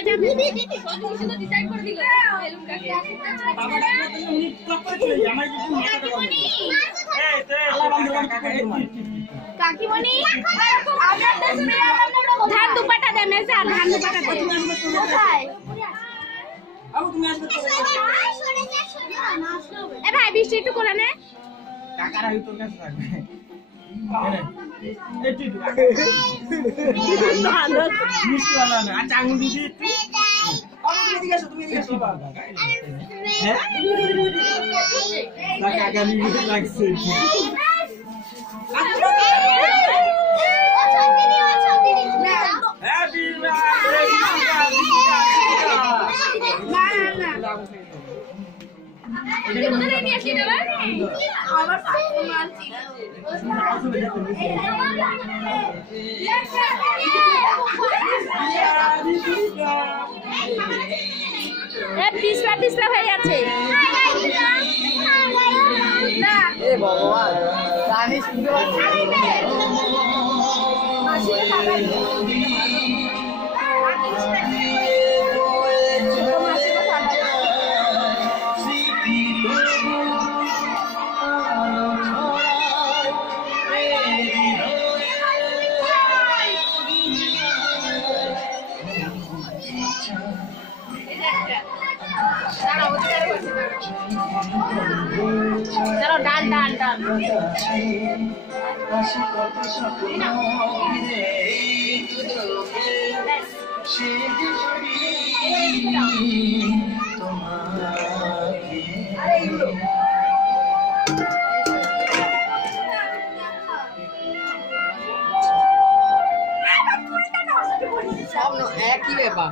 দুপাটা যাবে কত কিছু তো ডিসাইড করে দিল বেলুন কাকে বাবা ডাকলে তুমি উনি টপ করে চলে যায় আমার কিছু মাথাটা বন্ধ এই তে আলা বন্ধ কাকিমণি আমরা তো ধান দুপাটা দে মেসে আর ধান দুপাটা দে কোথায় আবু তুমি আসবে তো এ ভাই বৃষ্টি একটু করে নে কাকারা হয়তো কাছে থাকবে মিষ্টি वाला না আচ্ছা আঙুল দিদি তুমি এদিকে আসো হ্যাঁ কাকা নি লাগছে হ্যাপি এটা কোথায় নিয়ে আসলি রে আমার পাশে মালছি এ পিছলা হয়ে যাচ্ছে না এ ভগবান রানী শুনতে পাচ্ছি মাসিকে টাকা चलो डाल डाल डाल सब एक ही है बा